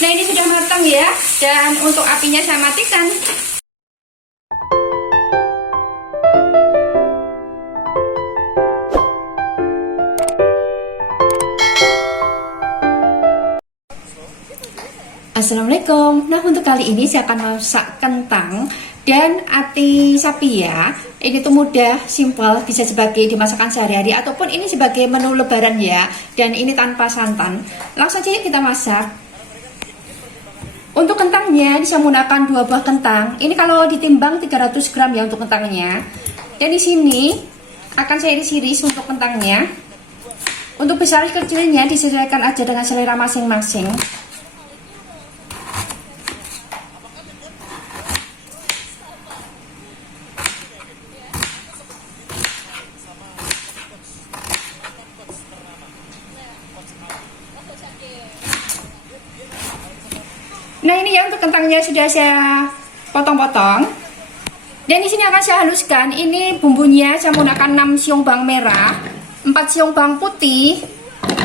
Nah, ini sudah matang ya, dan untuk apinya saya matikan. Assalamualaikum. Nah, untuk kali ini saya akan masak kentang dan ati sapi ya. Ini tuh mudah, simpel, bisa sebagai dimasakkan sehari-hari ataupun ini sebagai menu lebaran ya. Dan ini tanpa santan. Langsung saja kita masak. Untuk kentangnya saya menggunakan 2 buah kentang. Ini kalau ditimbang 300 gram ya untuk kentangnya. Dan di sini akan saya iris-iris untuk kentangnya. Untuk besar kecilnya disesuaikan aja dengan selera masing-masing. Nah, ini ya untuk kentangnya sudah saya potong-potong. Dan di sini akan saya haluskan. Ini bumbunya saya menggunakan 6 siung bawang merah, 4 siung bawang putih,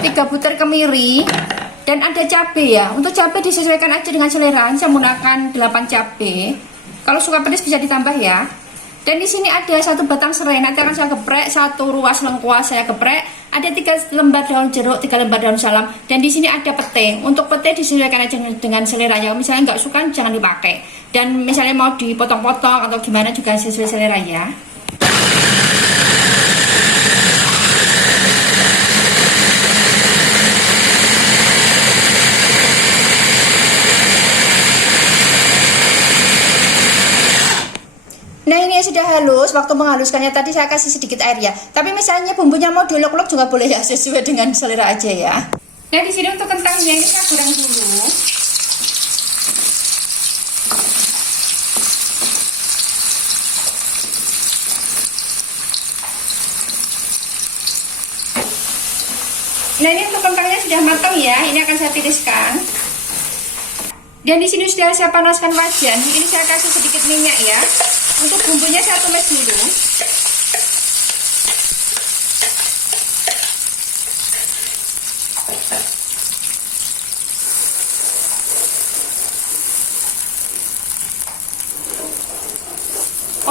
3 butir kemiri, dan ada cabai ya. Untuk cabai disesuaikan aja dengan selera. Saya menggunakan 8 cabai. Kalau suka pedas bisa ditambah ya. Dan di sini ada 1 batang serai, nanti akan saya geprek, 1 ruas lengkuas saya geprek, ada 3 lembar daun jeruk, 3 lembar daun salam, dan di sini ada pete. Untuk pete disesuaikan aja dengan seleranya. Misalnya nggak suka jangan dipakai. Dan misalnya mau dipotong-potong atau gimana juga sesuai selera ya. Nah, ini sudah halus. Waktu menghaluskannya tadi saya kasih sedikit air ya. Tapi misalnya bumbunya mau diulek-ulek juga boleh ya, sesuai dengan selera aja ya. Nah, di sini untuk kentangnya ini saya goreng dulu. Nah, ini untuk kentangnya sudah matang ya. Ini akan saya tiriskan. Dan di sini sudah saya panaskan wajan. Ini saya kasih sedikit minyak ya. Untuk bumbunya saya tumis dulu.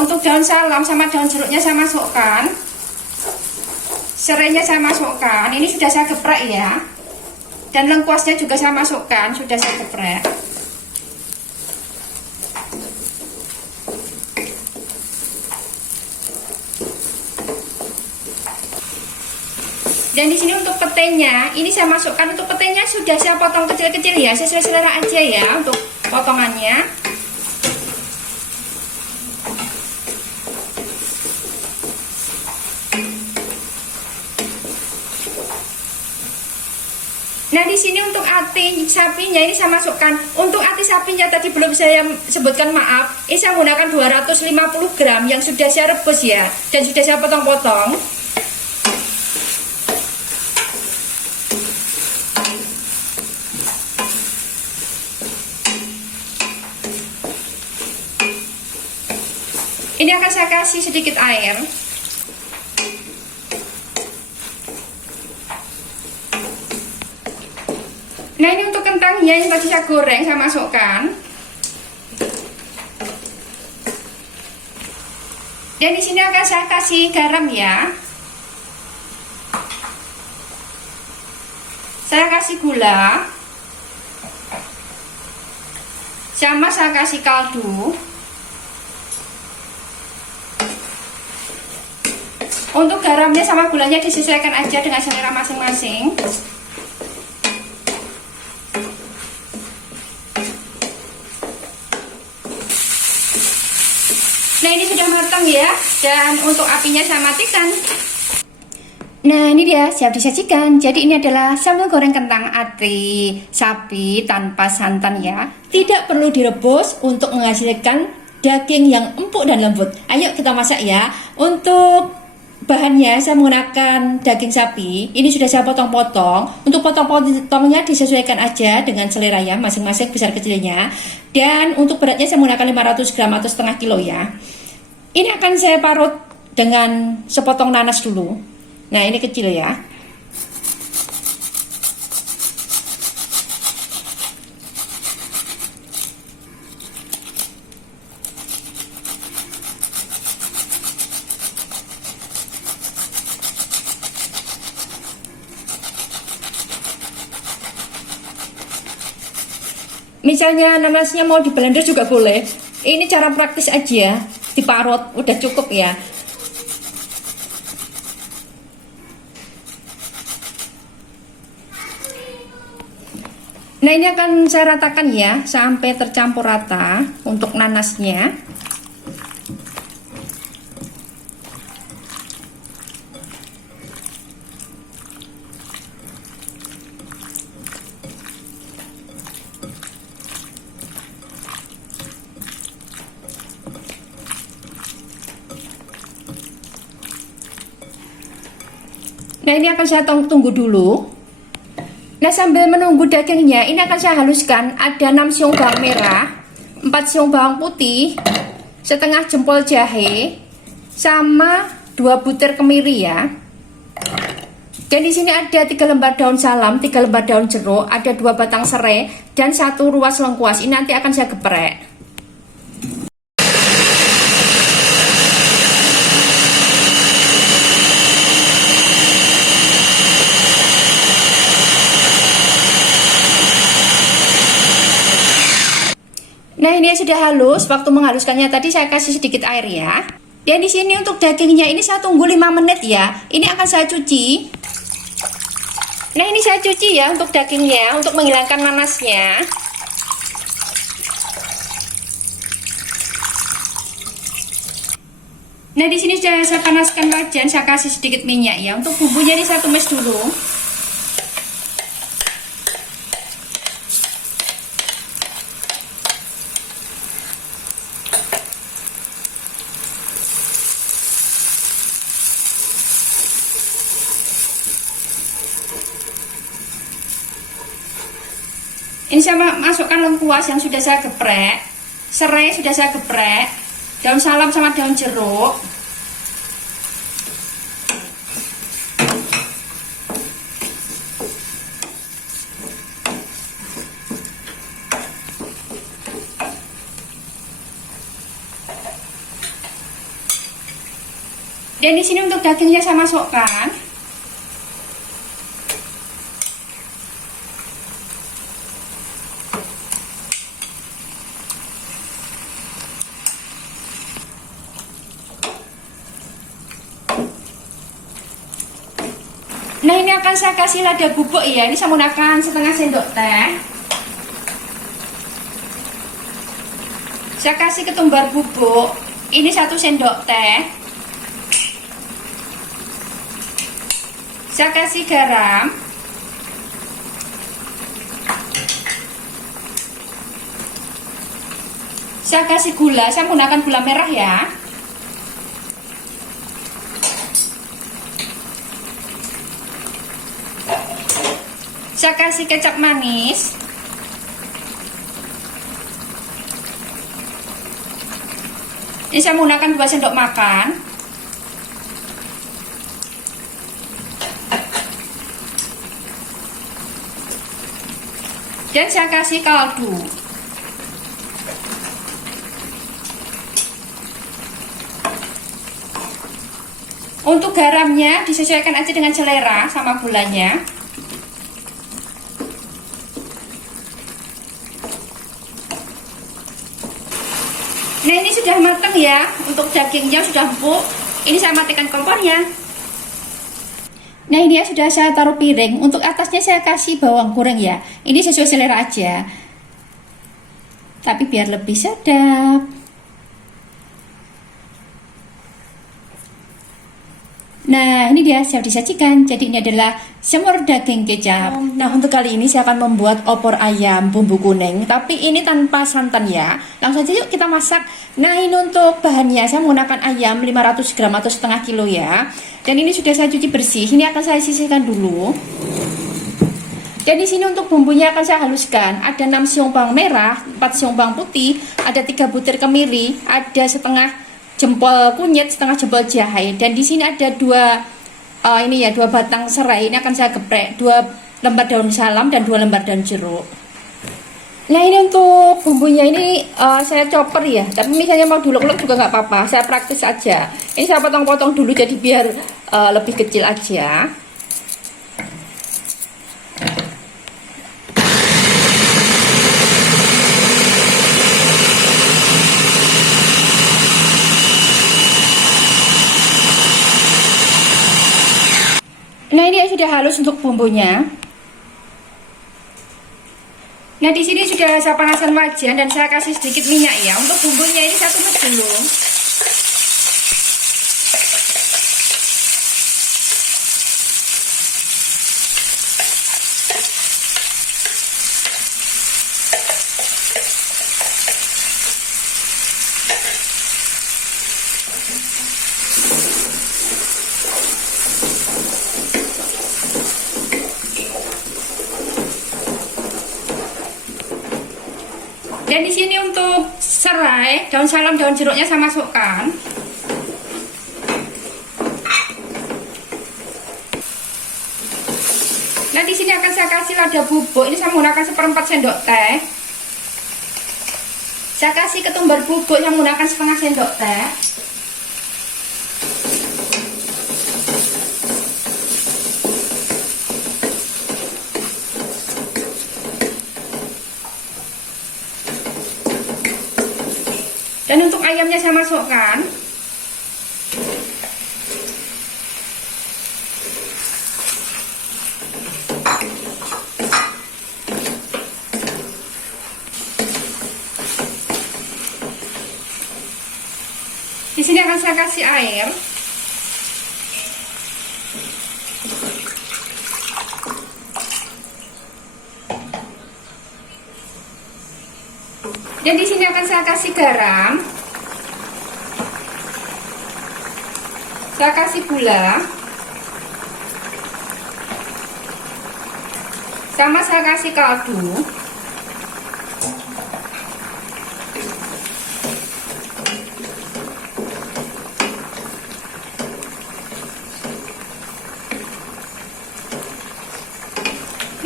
Untuk daun salam sama daun jeruknya saya masukkan. Serainya saya masukkan. Ini sudah saya geprek ya. Dan lengkuasnya juga saya masukkan, sudah saya geprek. Dan di sini untuk petenya, ini saya masukkan. Untuk petenya sudah saya potong kecil-kecil ya, sesuai selera aja ya untuk potongannya. Nah, di sini untuk ati sapinya ini saya masukkan. Untuk ati sapinya tadi belum saya sebutkan, maaf. Ini saya menggunakan 250 gram yang sudah saya rebus ya, dan sudah saya potong-potong. Ini akan saya kasih sedikit air. Nah, ini untuk kentangnya yang tadi saya goreng saya masukkan. Dan di sini akan saya kasih garam ya. Saya kasih gula. Sama saya kasih kaldu. Untuk garamnya sama gulanya disesuaikan aja dengan selera masing-masing. Nah, ini sudah matang ya, dan untuk apinya saya matikan. Nah, ini dia siap disajikan. Jadi ini adalah sambal goreng kentang ati sapi tanpa santan ya. Tidak perlu direbus untuk menghasilkan daging yang empuk dan lembut. Ayo kita masak ya. Untuk bahannya saya menggunakan daging sapi. Ini sudah saya potong-potong. Untuk potong-potongnya disesuaikan aja dengan selera ya, masing-masing besar kecilnya. Dan untuk beratnya saya menggunakan 500 gram atau setengah kilo ya. Ini akan saya parut dengan sepotong nanas dulu. Nah, ini kecil ya. Misalnya nanasnya mau di blender juga boleh. Ini cara praktis aja, diparut udah cukup ya. Nah, ini akan saya ratakan ya sampai tercampur rata untuk nanasnya. Nah, ini akan saya tunggu dulu. Nah, sambil menunggu dagingnya, ini akan saya haluskan. Ada 6 siung bawang merah, 4 siung bawang putih, setengah jempol jahe, sama 2 butir kemiri ya. Dan di sini ada 3 lembar daun salam, 3 lembar daun jeruk, ada 2 batang serai, dan 1 ruas lengkuas. Ini nanti akan saya geprek. Nah, ini sudah halus. Waktu menghaluskannya tadi saya kasih sedikit air ya. Dan di sini untuk dagingnya ini saya tunggu 5 menit ya. Ini akan saya cuci. Nah, ini saya cuci ya untuk dagingnya untuk menghilangkan nanasnya. Nah, di sini sudah saya panaskan wajan, saya kasih sedikit minyak ya. Untuk bumbunya ini saya tumis dulu. Ini saya masukkan lengkuas yang sudah saya geprek, serai sudah saya geprek, daun salam sama daun jeruk. Dan di sini untuk dagingnya saya masukkan. Nah, ini akan saya kasih lada bubuk ya. Ini saya menggunakan setengah sendok teh. Saya kasih ketumbar bubuk. Ini 1 sendok teh. Saya kasih garam. Saya kasih gula. Saya menggunakan gula merah ya. Saya kasih kecap manis. Ini saya menggunakan 2 sendok makan. Dan saya kasih kaldu. Untuk garamnya disesuaikan aja dengan selera sama gulanya. Nah, ini sudah matang ya. Untuk dagingnya sudah empuk. Ini saya matikan kompornya. Nah, ini ya sudah saya taruh piring. Untuk atasnya saya kasih bawang goreng ya. Ini sesuai selera aja. Tapi biar lebih sedap. Nah, ini dia siap disajikan. Jadi ini adalah semur daging kecap. Nah, untuk kali ini saya akan membuat opor ayam bumbu kuning, tapi ini tanpa santan ya. Langsung saja yuk kita masak. Nah, ini untuk bahannya saya menggunakan ayam 500 gram atau setengah kilo ya. Dan ini sudah saya cuci bersih. Ini akan saya sisihkan dulu. Dan di sini untuk bumbunya akan saya haluskan. Ada 6 siung bawang merah, 4 siung bawang putih, ada 3 butir kemiri, ada setengah jempol kunyit, setengah jempol jahe, dan di sini ada 2 batang serai. Ini akan saya geprek, 2 lembar daun salam dan 2 lembar daun jeruk. Nah, ini untuk bumbunya ini saya chopper ya, tapi misalnya mau diulek-ulek juga nggak apa-apa, saya praktis aja. Ini saya potong-potong dulu jadi biar lebih kecil aja. sudah halus untuk bumbunya. Nah, di sini sudah saya panaskan wajan dan saya kasih sedikit minyak ya. Untuk bumbunya ini saya tumis dulu. Dan di sini untuk serai, daun salam, daun jeruknya saya masukkan. Nah, di sini akan saya kasih lada bubuk. Ini saya menggunakan 1/4 sendok teh. Saya kasih ketumbar bubuk yang menggunakan 1/2 sendok teh. Dan untuk ayamnya saya masukkan. Di sini akan saya kasih air. Dan di sini akan saya kasih garam. Saya kasih gula. Sama saya kasih kaldu.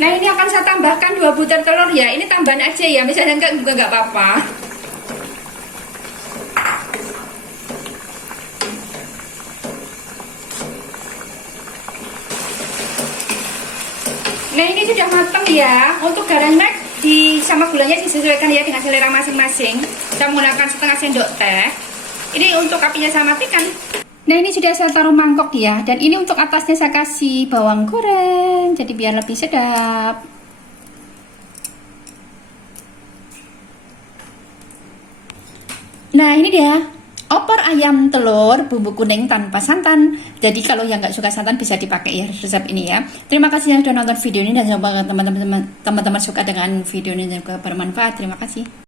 Nah, ini akan saya tambahkan 2 butir telur ya. Ini tambahan aja ya, misalnya enggak apa-apa. Nah, ini sudah matang ya. Untuk garamnya sama gulanya disesuaikan ya dengan selera masing-masing. Saya menggunakan 1/2 sendok teh. Ini untuk apinya saya matikan. Nah, ini sudah saya taruh mangkok ya. Dan ini untuk atasnya saya kasih bawang goreng. Jadi biar lebih sedap. Nah, ini dia. Opor ayam telur bumbu kuning tanpa santan. Jadi kalau yang nggak suka santan bisa dipakai ya resep ini ya. Terima kasih yang sudah nonton video ini dan semoga teman-teman suka dengan video ini dan juga bermanfaat. Terima kasih.